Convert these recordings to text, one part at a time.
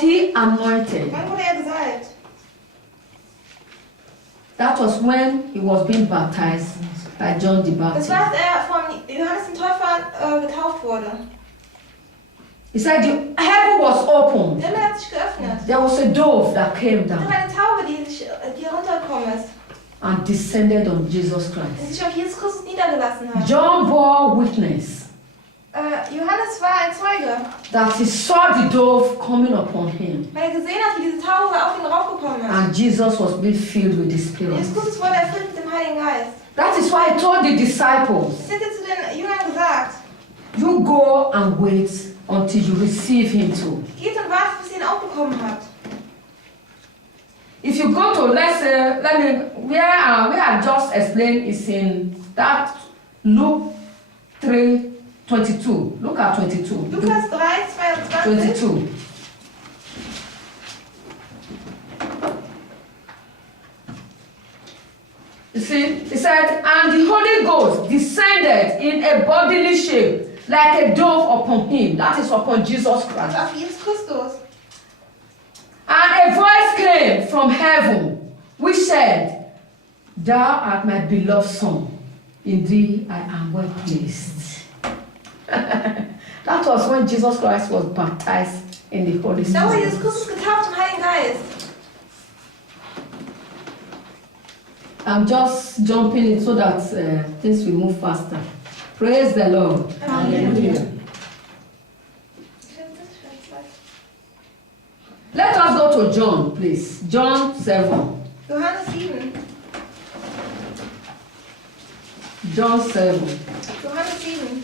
he anointed? Wann wurde gesalbt? That was when he was being baptized by John the Das Baptist. war, als von Johannes dem Täufer getauft wurde. He said the heaven was opened. Der Himmel hat sich geöffnet. There was a dove that came Da war down eine Taube, die runtergekommen ist. and descended on Jesus Die Christ. sich auf Jesus Christus niedergelassen hat. John bore witness Johannes war ein Zeuge, that he saw the dove coming upon him, weil er gesehen hat, wie diese Taube auf ihn raufgekommen ist. and Jesus was being filled with the Spirit. Jesus Christus wurde erfüllt mit dem Heiligen Geist. That is why he told the disciples, Das hat er zu den Jüngern gesagt. you go and wait until you receive him too. Geht und wartet, bis ihr ihn auch bekommen habt. If you go to, where we have just explained is in that Luke 3:22. Look at 22. Lukas 3, 22. 22. You see, it said, and the Holy Ghost descended in a bodily shape, like a dove upon him. That is upon Jesus Christ. Auf Jesus Christus. And a voice came from heaven, which said, thou art my beloved Son, in thee I am well pleased. That was when Jesus Christ was baptized in the Holy Da wurde Jesus Spirit. Christus getauft im Heiligen Geist. I'm just jumping in so that things will move faster. Praise the Lord. Hallelujah. Let us go to John, please. John 7. Johannes 7. John 7. Johannes 7.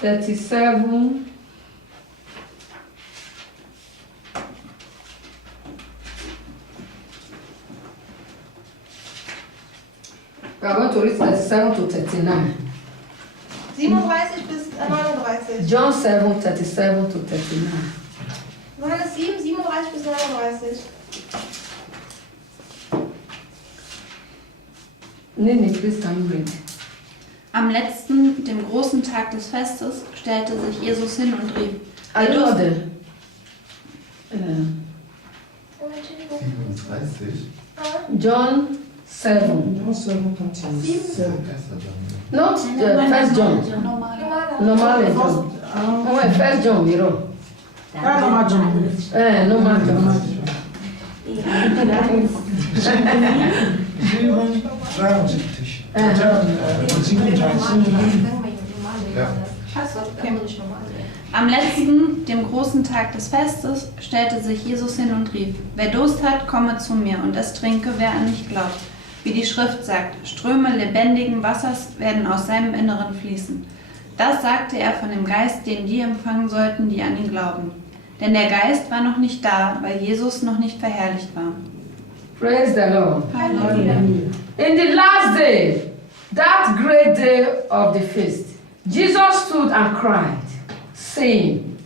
$37. We are going to read 37 to 39. 37 bis 39. John 7, 37 to 39. Johannes 7, 37 bis 39. Nini, please can you read? Am letzten, dem großen Tag des Festes, stellte sich Jesus hin und rief: I know the. 37. John 7. No, 7 continues. Not First John. Normal John. Oh, wait, First John, Miro. Normal John. Normal John. 73. Am letzten, dem großen Tag des Festes, stellte sich Jesus hin und rief: Wer Durst hat, komme zu mir, und es trinke, wer an mich glaubt. Wie die Schrift sagt, Ströme lebendigen Wassers werden aus seinem Inneren fließen. Das sagte er von dem Geist, den die empfangen sollten, die an ihn glauben. Denn der Geist war noch nicht da, weil Jesus noch nicht verherrlicht war. Praise the Lord. Halleluja. In the last day, that great day of the feast, Jesus stood and cried, saying,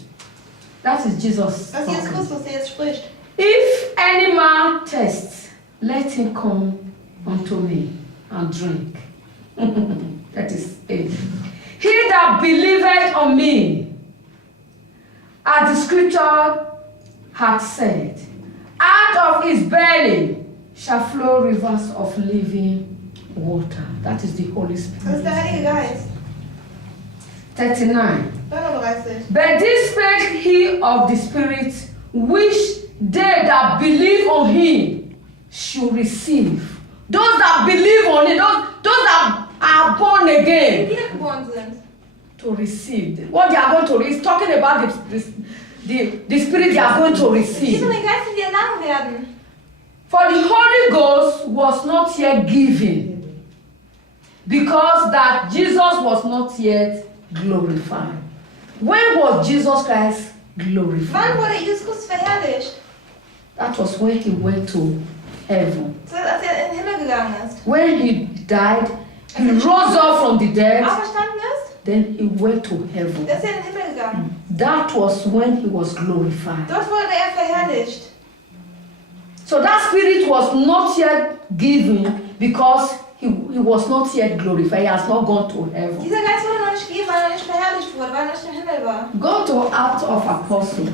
that is Jesus. Das ist Jesus talking. Christus, der jetzt spricht. If any man thirsts, let him come unto me and drink. That is it. He that believeth on me, as the scripture hath said, out of his belly shall flow rivers of living water. That is the Holy Das ist Spirit. der Heilige Geist. 39. 39. But this spake he of the Spirit, which they that believe on him should receive. Those that believe on him, those that are born Die again, wiedergeboren sind. to receive. What they are going to receive, talking about the Spirit they are going to Die receive. von den Geistern, die erlangen werden. For the Holy Ghost was not yet given, because that Jesus was not yet glorified. When was Jesus Christ glorified? Wann wurde Jesus Christus verherrlicht? That was when he went to heaven. Das heißt, als er in den Himmel gegangen ist. When he died he rose up from the dead, auferstanden ist, then he went to heaven. dann ist er in den Himmel gegangen. That was when he was glorified. Dort wurde er verherrlicht. So that spirit was not yet given because he was not yet glorified. He has not gone to heaven. Dieser Geist wurde noch nicht gegeben, weil er noch nicht verherrlicht wurde, weil er nicht im Himmel war. Go to Acts of Apostles.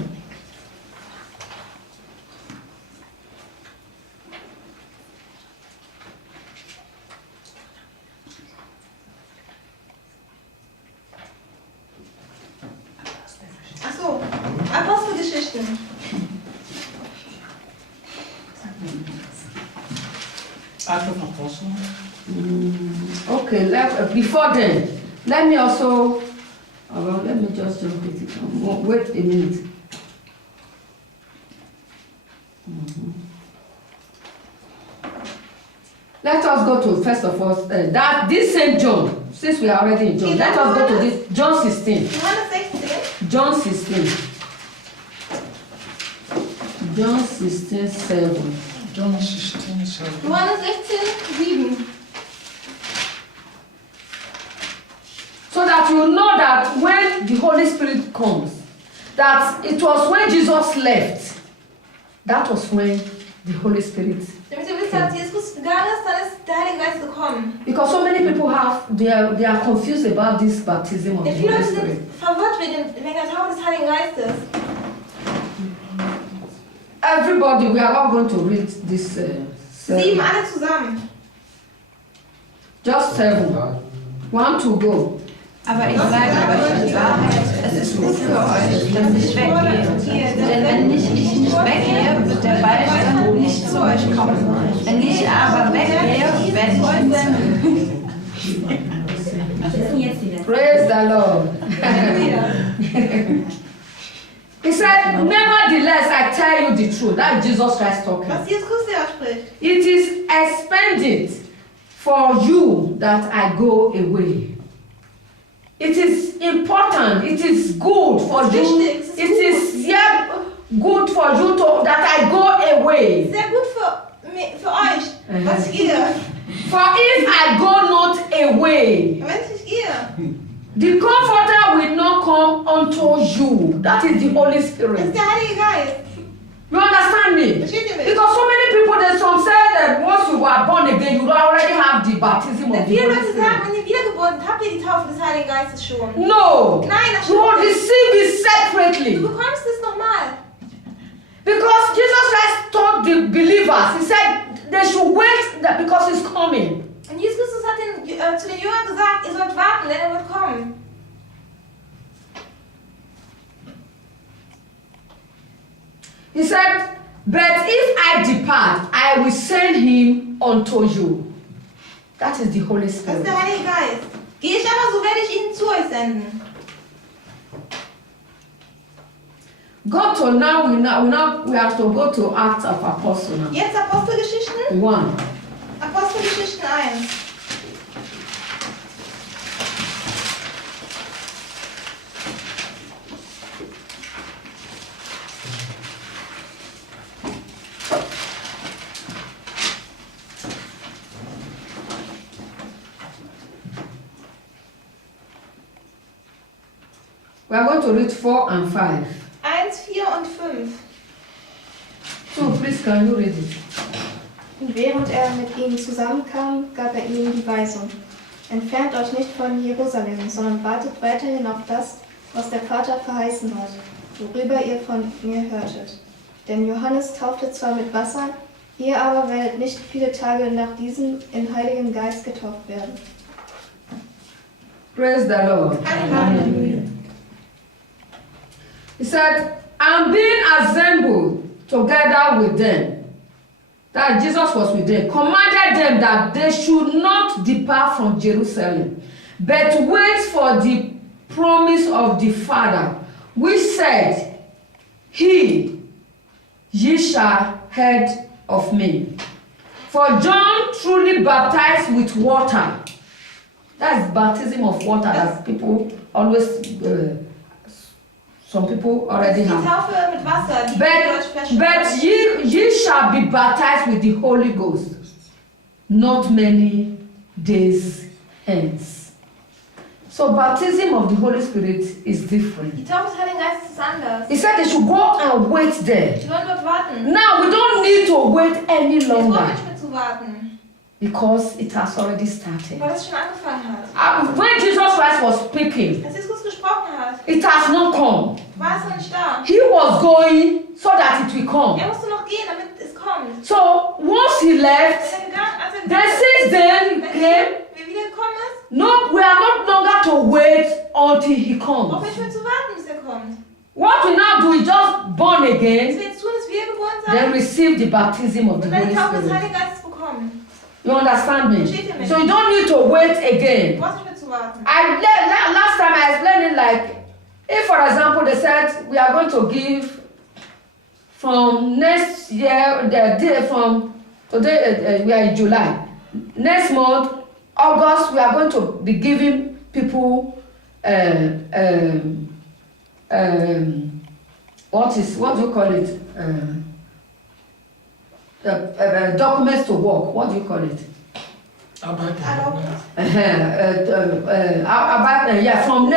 Ach so, Apostelgeschichten. Act of Apostles. Okay, before then, let me also, let me just jump it. Wait a minute. Let us go to, first of all, that this same John, since we are already in John, let us go to this, John 16. Johannes 16. John 16. John 16, 7. John 16, 7. Johannes 16, 7. So that you know that when the Holy Spirit comes, that it was when Jesus left, that was when the Holy Spirit. Damit ihr wisst, als Jesus gegangen ist, dann ist der Heilige Geist gekommen. Because so many people they are confused about this baptism of the Denn viele Holy Leute Spirit. sind verwirrt wegen der Taufe des Heiligen Geistes. Everybody, we are all going to read this. 7, alle zusammen. Just 7. 1 to go. Aber ich sage euch die Wahrheit, es ist gut für euch, dass ich weggehe. Denn wenn ich nicht weggehe, wird der Beistand nicht zu euch kommen. Wenn ich aber weggehe, werde ich euch senden. Praise the Lord. He said, nevertheless, I tell you the truth. That's Jesus Christ talking. Was Jesus Christus ja spricht. It is expedient for you that I go away. It is important. It is good for you. Wichtig, It is good for you that I go away. Sehr gut für euch, dass ich gehe. For if I go not away, Wenn ich nicht gehe, the Comforter will not come unto you. That is the Holy ist Spirit. der Heilige Geist. You understand me? Versteht ihr mich? Because so many people, there's some say that once you are born again, you already have the baptism Denn of the viele Holy Leute Spirit. sagen, wenn ihr wiedergeboren seid, habt ihr die Taufe des Heiligen Geistes schon. No. Nein, das You stimmt will nicht. receive it separately. Du bekommst es nochmal. Because Jesus Christ told the believers, he said they should wait because he's coming. Und Jesus Christus hat zu den Jüngern gesagt, ihr sollt warten, denn er wird kommen. He said, but if I depart, I will send him unto you. That is the Holy Das ist Spirit. der Heilige Geist. Gehe ich aber, so werde ich ihn zu euch senden. Go to we have to go to Acts of Apostles now. Jetzt Apostelgeschichten. 1. Apostelgeschichten 1. We are going to read 4 and 5. 1, 4 und 5. So please can you read it? Und während er mit ihnen zusammenkam, gab er ihnen die Weisung: Entfernt euch nicht von Jerusalem, sondern wartet weiterhin auf das, was der Vater verheißen hat, worüber ihr von mir hörtet. Denn Johannes taufte zwar mit Wasser, ihr aber werdet nicht viele Tage nach diesem im Heiligen Geist getauft werden. Praise the Lord. Halleluja. He said, and being assembled together with them, that Jesus was with them, commanded them that they should not depart from Jerusalem, but wait for the promise of the Father, which said, ye shall heard of me. For John truly baptized with water. That's baptism of water that people always, some people Das already ist die have. Taufe mit Wasser, die Deutsch But versprechen. ye shall be baptized with the Holy Ghost not many days hands. So baptism of the Holy Spirit is different. Die Taufe des Heiligen Geistes ist anders. He said they should go and wait there. Die sollen dort warten. Now we don't need to wait any Jetzt brauchen wir longer nicht mehr zu warten, because it has already started. weil es schon angefangen hat. When Jesus Christ was speaking, Als Jesus gesprochen hat, it has not come. war es noch nicht da. He was going so that it will come. Er musste noch gehen, damit es kommt. So once he left, Als er then gegangen since then ist, came, wenn er wiedergekommen ist, no, we are not longer to wait until he brauchen comes. wir nicht mehr zu warten, bis er kommt. What we now do is just born Was again, wir jetzt tun, ist wiedergeboren then sein receive the baptism of the und dann Holy die Taufe des Spirit. Heiligen Geistes bekommen. You understand me? Versteht ihr mich? So you don't need to wait Du again. brauchst nicht mehr zu warten. Last time I explained it like, if for example they said we are going to give from next year, the day from today we are in July. Next month, August, we are going to be giving people what do you call it? Documents to work. What do you call it? Erlaubnis. Yeah, from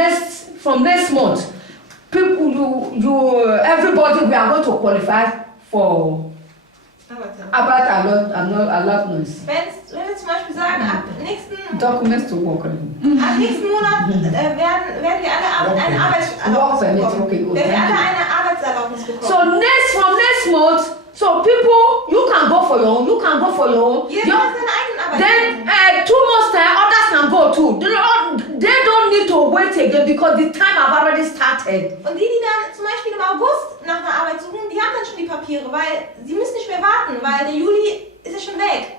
next month, people, everybody, we are going to qualify for allotments. Wenn wir zum Beispiel sagen, ab nächsten Documents to work. Monat werden wir alle eine Arbeitserlaubnis bekommen. Werden wir alle eine Arbeitserlaubnis bekommen. So from next month, so people, you can go for your own, you can go for your own. Jeder hat seine eigenen Then Arbeitserlaubnis. 2 months time, others can go too. They don't need to wait again because the time have already started. Und die dann zum Beispiel im August nach einer Arbeit suchen, die haben dann schon die Papiere, weil sie müssen nicht mehr warten, weil der Juli ist ja schon weg.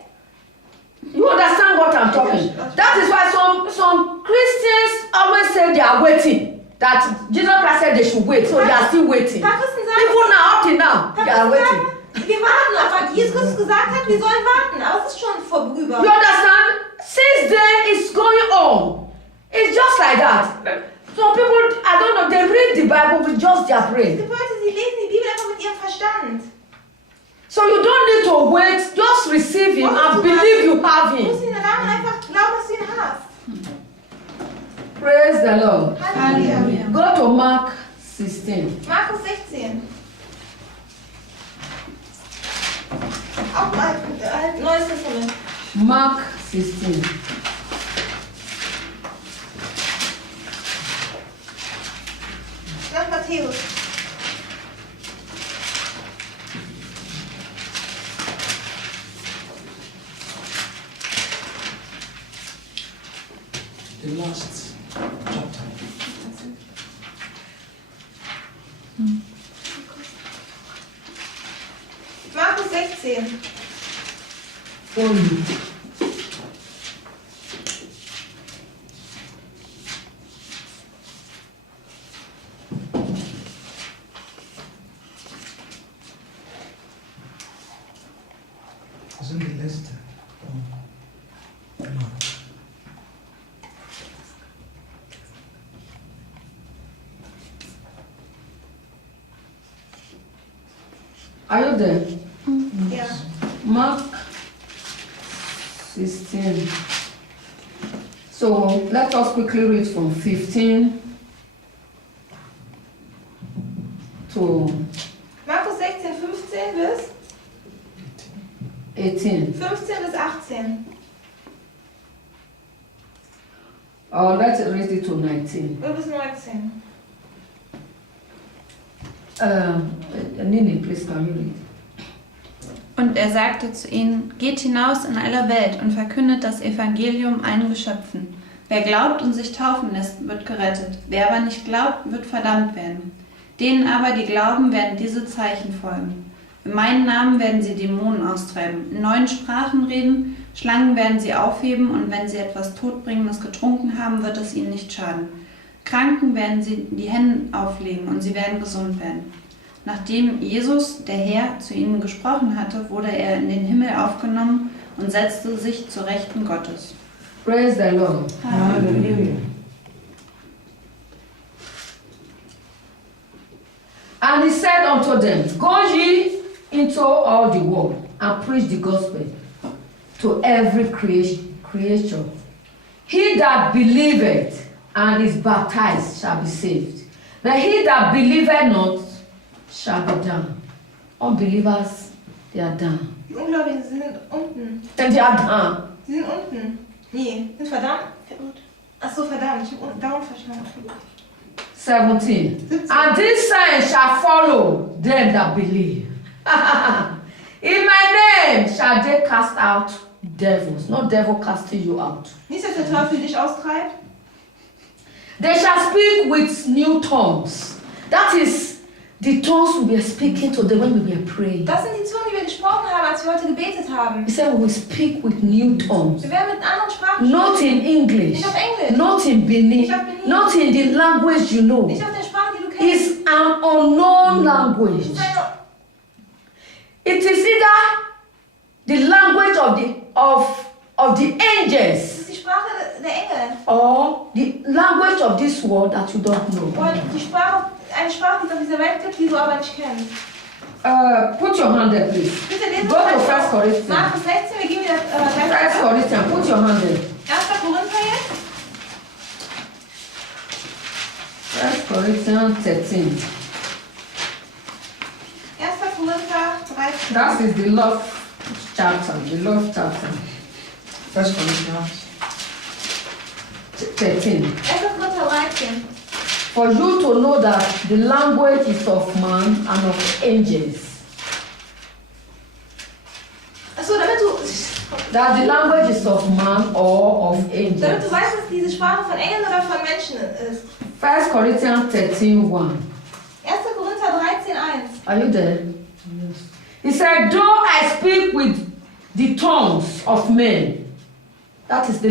You understand what I'm talking? That is why some Christians always say they are waiting. That Jesus Christ said they should wait, so they are still waiting. Ein paar Christen sagen, Even now, up till now, they are waiting. wir warten noch, weil Jesus Christus gesagt hat, wir sollen warten, aber es ist schon vorüber. You understand? Since then, it's going on. It's just like that. Some people, I don't know, they read the Bible with just their Es brain. gibt Leute, sie lesen die Bibel einfach mit ihrem Verstand. So you don't need to wait, just receive him and believe you have Du musst him. ihn erlauben und einfach glauben, dass du ihn hast. Praise the Lord. Halleluja. Go to Mark 16. Markus 16. Auch im Neues Testament. Mark 16. Nach Matthäus. The last chapter. Markus 16. Only. Was sind die letzte? Are you there? Ja. Mark 16. So let us quickly read from 15 to Markus 16, 15 bis 18. 15 bis 18. Or let's read it to 19. Oder bis 19. Nini, please, can you read? Und er sagte zu ihnen, geht hinaus in alle Welt und verkündet das Evangelium allen Geschöpfen. Wer glaubt und sich taufen lässt, wird gerettet. Wer aber nicht glaubt, wird verdammt werden. Denen aber, die glauben, werden diese Zeichen folgen. In meinem Namen werden sie Dämonen austreiben, in neuen Sprachen reden, Schlangen werden sie aufheben und wenn sie etwas Todbringendes getrunken haben, wird es ihnen nicht schaden. Kranken werden sie die Hände auflegen und sie werden gesund werden. Nachdem Jesus, der Herr, zu ihnen gesprochen hatte, wurde er in den Himmel aufgenommen und setzte sich zur Rechten Gottes. Praise the Lord. Hallelujah. And he said unto them, Go ye into all the world and preach the gospel to every creature. He that believeth and is baptized shall be saved. But he that believeth not shall be damned. Unbelievers, they are damned. Die Ungläubigen sind unten. And they are damned. Sie sind unten. Nee, sind verdammt. Ach so, verdammt. Ich habe down verstanden. 17. And this sign shall follow them that believe. In my name shall they cast out devils. No devil casting you out. Nicht, dass der Teufel dich austreibt. They shall speak with new tongues. That is the tongues we were speaking to them when we were praying. Das sind die Zungen, die wir gesprochen haben, als wir heute gebetet haben. He said we will speak with new tongues. Wir werden mit anderen Sprachen Not in English. Nicht auf Englisch. Not in Benin. Nicht auf Benin. Not in the language you know. Nicht auf der Sprache, die du kennst. It's an unknown language. Es ist eine It is either the language of the angels Es ist die Sprache der Engel. or the language of this world that you don't know. Oder die Sprache, eine Sprache, die es auf dieser Welt gibt, die du aber nicht kennst. Put your hand there, please. Bitte lesen Go to 1 Corinthians. Markus 16, wir gehen wieder 1 Corinthians, put your hand there. 1. Korinther jetzt. 1 Corinthians 13. 1. Korinther 13. That is the love chapter. The love chapter. 1 Corinthians 13. 1. Korinther 13. For you to know that the language is of man and of angels. Achso, damit du That the language is of man or of angels. weißt, dass diese Sprache von Engeln oder von Menschen ist. 1 Corinthians 13, 1. 1. Korinther 13, 1. Are you there? Yes. He said, though I speak with the tongues of men, that is the